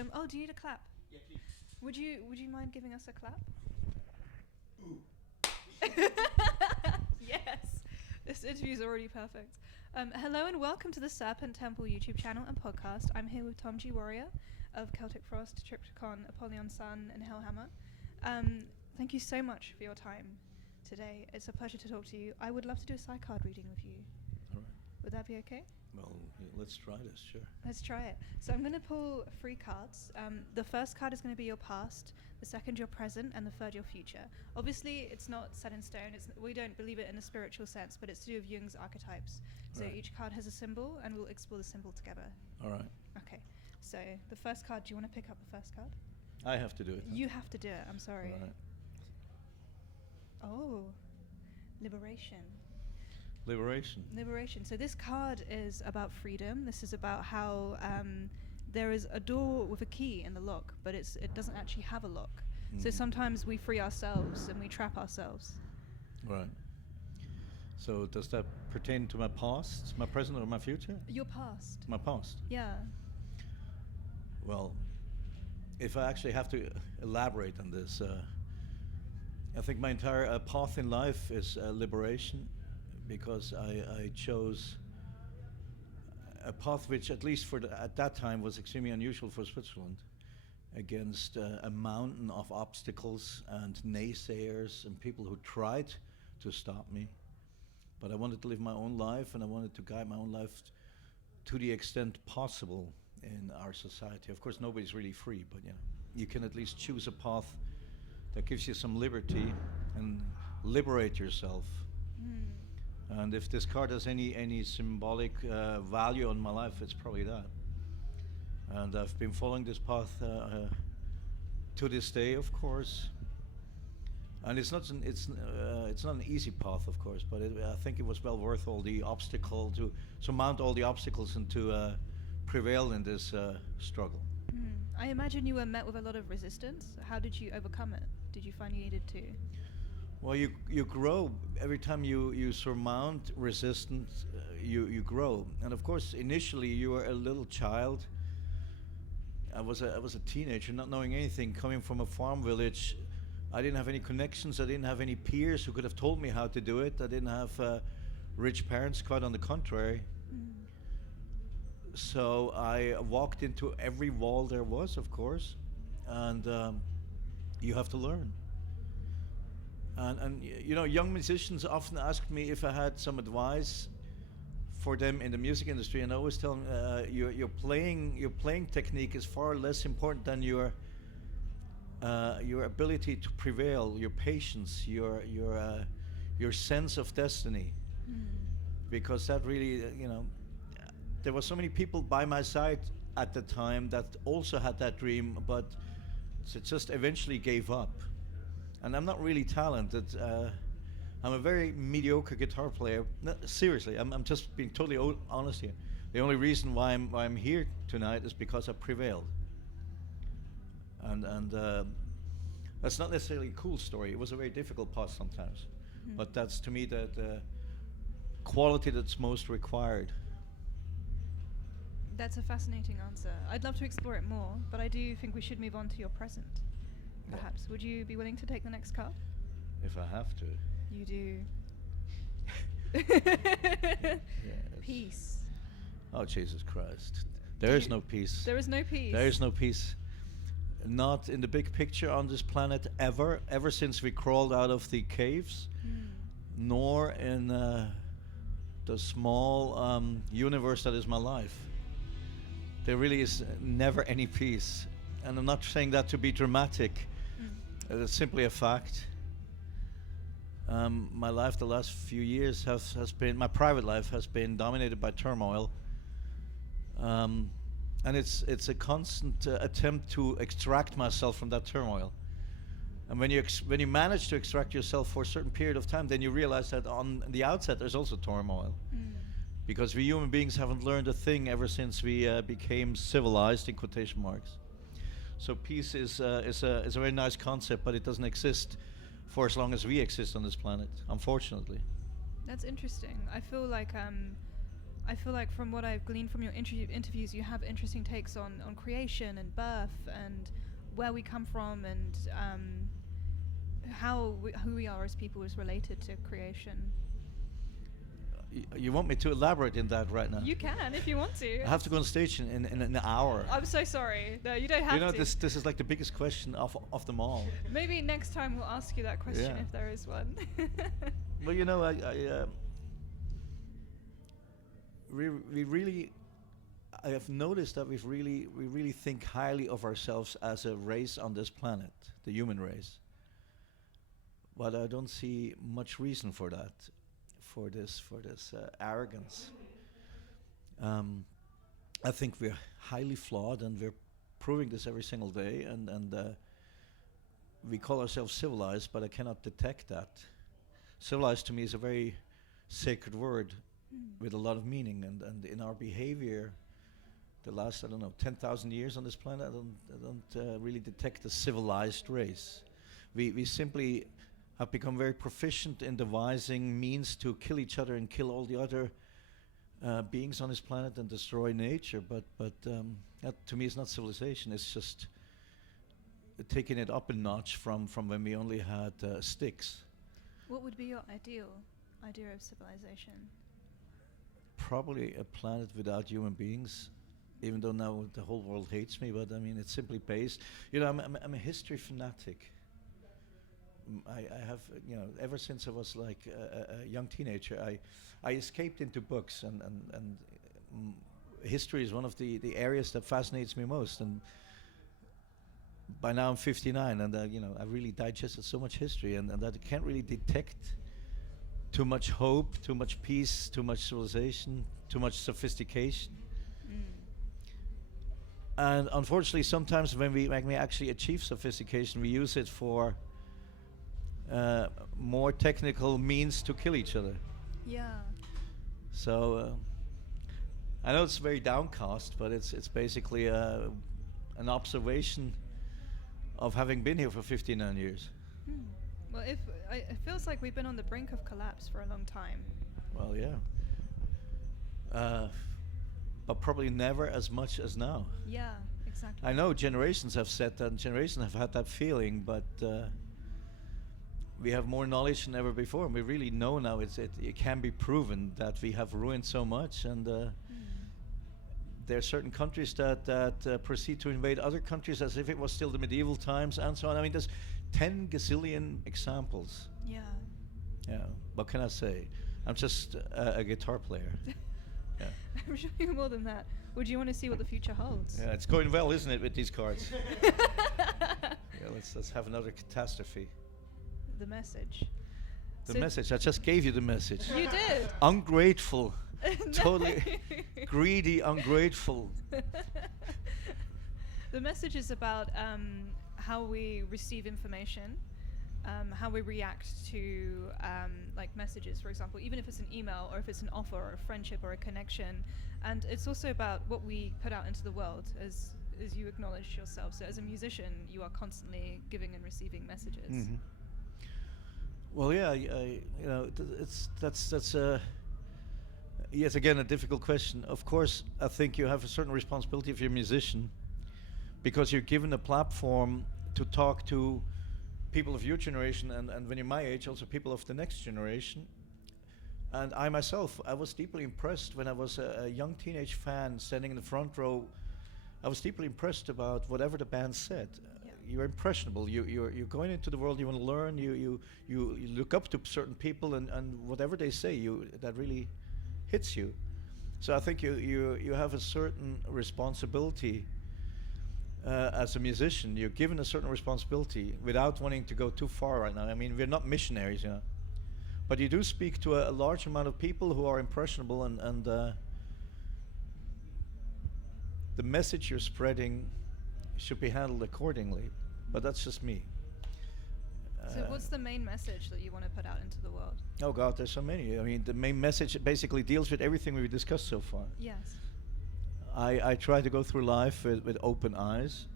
welcome. Oh, do you need a clap? Yeah, please. Would you mind giving us a clap? Ooh. Yes. This interview is already perfect. Hello and welcome to the Serpent Temple YouTube channel and podcast. I'm here with Tom G. Warrior of Celtic Frost, Triptykon, Apollyon Sun, and Hellhammer. Thank you so much for your time today. It's a pleasure to talk to you. I would love to do a Psycard reading with you. All right. Would that be okay? Well, let's try this, sure. Let's try it. So I'm going to pull 3 cards. The first card is going to be your past, the second your present, and the third your future. Obviously, it's not set in stone. We don't believe it in a spiritual sense, but it's to do with Jung's archetypes. So Right. each card has a symbol, and we'll explore the symbol together. All right. Okay. So the first card, do you want to pick up the first card? I have to do it. Huh? You have to do it. I'm sorry. All right. Oh, liberation. Liberation. Liberation. So this card is about freedom. This is about how there is a door with a key in the lock, but it doesn't actually have a lock. So Mhm. sometimes we free ourselves and we trap ourselves. Right. So does that pertain to my past, my present, or my future? Your past. My past. Yeah. Well, if I actually have to elaborate on this, I think my entire path in life is liberation, because I chose a path which, at least at that time, was extremely unusual for Switzerland, against a mountain of obstacles and naysayers and people who tried to stop me. But I wanted to live my own life, and I wanted to guide my own life to the extent possible in our society. Of course, nobody's really free, but you can at least choose a path that gives you some liberty and liberate yourself. And if this card has any symbolic value on my life, it's probably that. And I've been following this path to this day, of course. And it's not an easy path, of course, but I think it was well worth all the obstacle to surmount all the obstacles and to prevail in this struggle. I imagine you were met with a lot of resistance. How did you overcome it? Did you find you needed to? Well, you grow every time you surmount resistance. You grow, and of course, initially you were a little child. I was a teenager, not knowing anything, coming from a farm village. I didn't have any connections. I didn't have any peers who could have told me how to do it. I didn't have rich parents. Quite on the contrary. So I walked into every wall there was, of course, and you have to learn. And young musicians often ask me if I had some advice for them in the music industry, and I always tell them your playing technique is far less important than your ability to prevail, your patience, your sense of destiny, because that really there were so many people by my side at the time that also had that dream, but just eventually gave up. And I'm not really talented. I'm a very mediocre guitar player. No, seriously, I'm just being totally honest here. The only reason why I'm here tonight is because I prevailed. And that's not necessarily a cool story. It was a very difficult path sometimes, but that's to me the quality that's most required. That's a fascinating answer. I'd love to explore it more, but I do think we should move on to your present. Perhaps. Would you be willing to take the next card? If I have to. You do. Yes. Peace. Oh, Jesus Christ. There is no peace. There is no peace. There is no peace. Not in the big picture on this planet ever since we crawled out of the caves, nor in the small universe that is my life. There really is never any peace. And I'm not saying that to be dramatic. It's simply a fact. My life the last few years has been, my private life has been dominated by turmoil. And it's a constant attempt to extract myself from that turmoil. And when you manage to extract yourself for a certain period of time, then you realize that on the outset there's also turmoil. Because we human beings haven't learned a thing ever since we became civilized, in quotation marks. So peace is a very nice concept, but it doesn't exist for as long as we exist on this planet, unfortunately. That's interesting. I feel like I feel like from what I've gleaned from your interviews, you have interesting takes on creation and birth and where we come from and who we are as people is related to creation. You want me to elaborate in that right now? You can if you want to. I have to go on stage in an hour. I'm so sorry. No, you don't have to. You know, this is like the biggest question of them all. Maybe next time we'll ask you that question if there is one. Well, you know, I have noticed that we really think highly of ourselves as a race on this planet, the human race. But I don't see much reason for that, for this arrogance. I think we're highly flawed, and we're proving this every single day. And we call ourselves civilized, but I cannot detect that. Civilized to me is a very sacred word with a lot of meaning, and in our behavior, the last 10,000 years on this planet, I don't really detect a civilized race. We simply have become very proficient in devising means to kill each other and kill all the other beings on this planet and destroy nature. But that to me is not civilization. It's just taking it up a notch from when we only had sticks. What would be your idea of civilization? Probably a planet without human beings, even though now the whole world hates me. But I mean, it's simply based. You know, I'm a history fanatic. I have, ever since I was like a young teenager, I escaped into books, and history is one of the areas that fascinates me most. And by now I'm 59, and I really digested so much history, and that I can't really detect too much hope, too much peace, too much civilization, too much sophistication. And unfortunately, sometimes when we actually achieve sophistication, we use it for more technical means to kill each other. Yeah. So I know it's very downcast, but it's basically an observation of having been here for 59 years. Well, it feels like we've been on the brink of collapse for a long time. Well, yeah. But probably never as much as now. Yeah, exactly. I know generations have said that, and generations have had that feeling, but we have more knowledge than ever before, and we really know now it can be proven that we have ruined so much, and there are certain countries that proceed to invade other countries as if it was still the medieval times, and so on. I mean, there's 10 gazillion examples. Yeah. Yeah. What can I say? I'm just a guitar player. Yeah. I'm sure you're more than that. Would you want to see what the future holds? Yeah, it's going well, isn't it, with these cards? Yeah, let's have another catastrophe. The message. The message. I just gave you the message. You did. Ungrateful. Totally greedy, ungrateful. The message is about how we receive information, how we react to like messages, for example, even if it's an email or if it's an offer or a friendship or a connection. And it's also about what we put out into the world, as you acknowledged yourself. So as a musician, you are constantly giving and receiving messages. Mm-hmm. Well, yeah, that's yes, again, a difficult question. Of course, I think you have a certain responsibility if you're a musician, because you're given a platform to talk to people of your generation, and when you're my age, also people of the next generation. And I myself, I was deeply impressed when I was a young teenage fan standing in the front row. I was deeply impressed about whatever the band said. You're impressionable. You're going into the world. You want to learn. You look up to certain people, and whatever they say, that really hits you. So I think you have a certain responsibility as a musician. You're given a certain responsibility without wanting to go too far right now. I mean, we're not missionaries, but you do speak to a large amount of people who are impressionable, and the message you're spreading should be handled accordingly. But that's just me. So what's the main message that you want to put out into the world? Oh God, there's so many. I mean, the main message basically deals with everything we've discussed so far. Yes. I try to go through life with open eyes.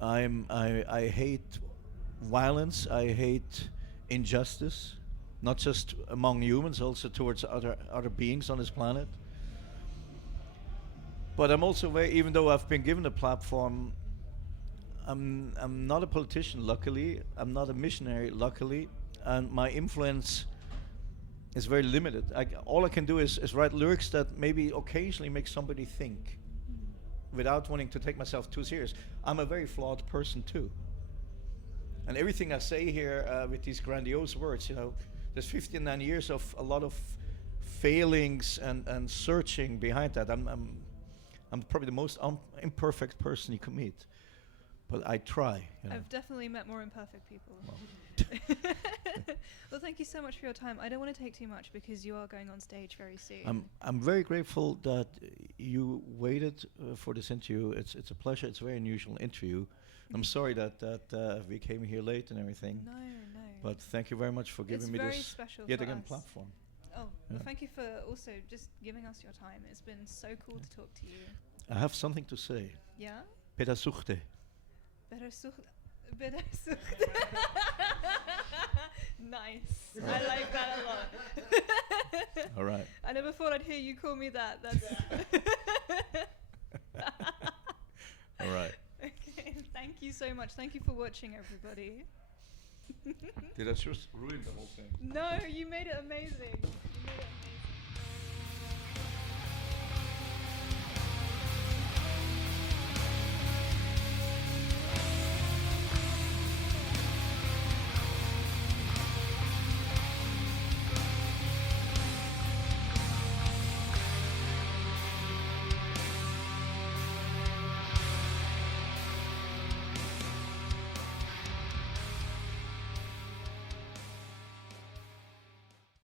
I hate violence. I hate injustice. not just among humans, also towards other beings on this planet. But I'm also even though I've been given a platform, I'm not a politician, luckily. I'm not a missionary, luckily, and my influence is very limited. All I can do is write lyrics that maybe occasionally make somebody think, without wanting to take myself too serious. I'm a very flawed person too, and everything I say here with these grandiose words, there's 59 years of a lot of failings and searching behind that. I'm probably the most imperfect person you could meet, but I try. I've definitely met more imperfect people. Well. Well, thank you so much for your time. I don't want to take too much because you are going on stage very soon. I'm very grateful that you waited for this interview. It's a pleasure. It's a very unusual interview. I'm sorry that we came here late and everything. No. But thank you very much for giving me this special yet for again us. platform. Oh, well, thank you for also just giving us your time. It's been so cool to talk to you. I have something to say. Yeah? Pedasuchte. Better Nice. I like that a lot. All right. I never thought I'd hear you call me that. That's All right. Okay. Thank you so much. Thank you for watching, everybody. Did I just ruin the whole thing? No, you made it amazing.